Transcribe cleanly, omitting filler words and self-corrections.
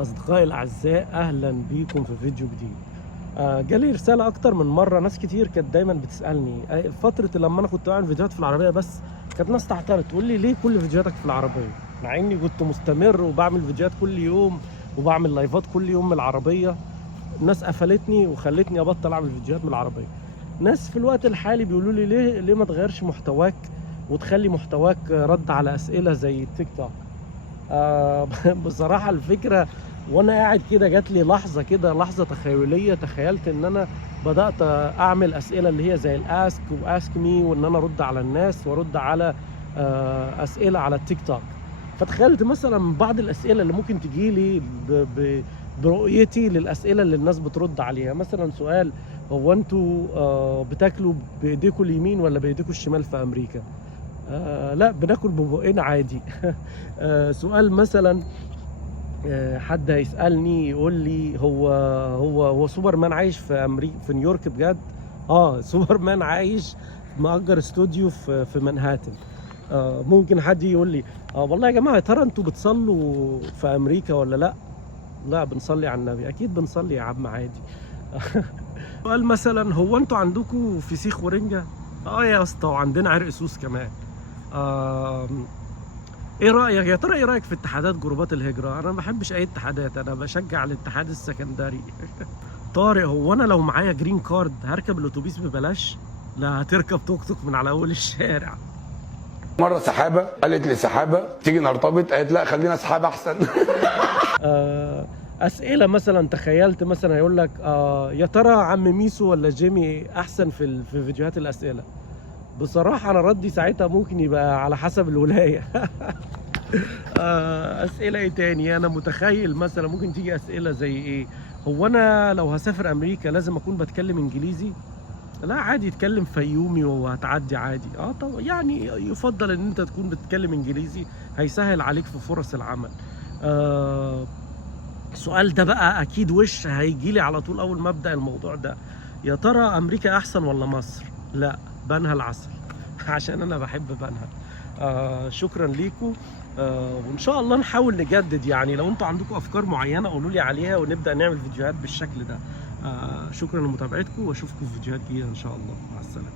أصدقائي الأعزاء، أهلا بيكم في فيديو جديد. جالي رسالة أكتر من مرة، ناس كتير كانت دايما بتسألني فترة لما أنا كنت بعمل فيديوهات في العربية بس. كانت ناس تعترض تقول لي ليه كل فيديوهاتك في العربية، مع إني كنت مستمر وبعمل فيديوهات كل يوم وبعمل لايفات كل يوم من العربية. الناس قفلتني وخلتني أبطل أعمل فيديوهات من العربية. ناس في الوقت الحالي بيقولوا لي ليه ما تغيرش محتواك وتخلي محتواك رد على أسئلة زي التيك توك. بصراحة الفكرة، وانا قاعد كده جات لي لحظة كده، لحظة تخيلية، تخيلت ان انا بدأت اعمل اسئلة اللي هي زي الاسك واسك مي، وان انا ارد على الناس وارد على اسئلة على التيك توك. فتخيلت مثلا بعض الاسئلة اللي ممكن تجي لي برؤيتي للاسئلة اللي الناس بترد عليها. مثلا سؤال: هو انتوا بتاكلوا بايديكم اليمين ولا بايديكم الشمال في امريكا؟ لا، بناكل ببقنا عادي. سؤال مثلا، حد هيسألني يقول لي هو سوبرمان عايش في أمريكا في نيويورك بجد؟ سوبرمان عايش مأجر استوديو في منهاتن. ممكن حد يقول لي والله يا جماعة، يا ترى انتوا بتصلوا في أمريكا ولا لا؟ لا، بنصلي على النبي، أكيد بنصلي يا عم عادي. سؤال مثلا: هو انتوا عندكم فسيخ ورنجة؟ يا اسطى، وعندنا عرق سوس كمان. ايه رايك يا ترى، ايه رايك في اتحادات جروبات الهجره؟ انا ما بحبش اي اتحادات، انا بشجع الاتحاد السكندري. طارق: هو انا لو معايا جرين كارد هركب الاتوبيس ببلاش؟ لا، هتركب توك توك من على اول الشارع. مره سحابه قالت لي سحابه تيجي نرتبط، قالت لا خلينا سحابه احسن. اسئله مثلا، تخيلت مثلا يقول لك يا ترى عم ميسو ولا جيمي احسن في فيديوهات الاسئله؟ بصراحه انا ردي ساعتها ممكن يبقى على حسب الولايه. اسئله ايه تاني؟ انا متخيل مثلا ممكن تيجي اسئله زي ايه: هو انا لو هسافر امريكا لازم اكون بتكلم انجليزي؟ لا، عادي، اتكلم فيومي وهتعدي عادي. طبعا يعني يفضل ان انت تكون بتتكلم انجليزي، هيسهل عليك في فرص العمل. السؤال ده بقى اكيد وش هيجي لي على طول اول ما ابدا الموضوع ده: يا ترى امريكا احسن ولا مصر؟ لا، بنها العسل. عشان انا بحب بنها. شكرا ليكم. وان شاء الله نحاول نجدد، يعني لو انتوا عندكم افكار معينه قولوا لي عليها ونبدا نعمل فيديوهات بالشكل ده. شكرا لمتابعتكم، واشوفكم في فيديوهات جديده ان شاء الله. مع السلامه.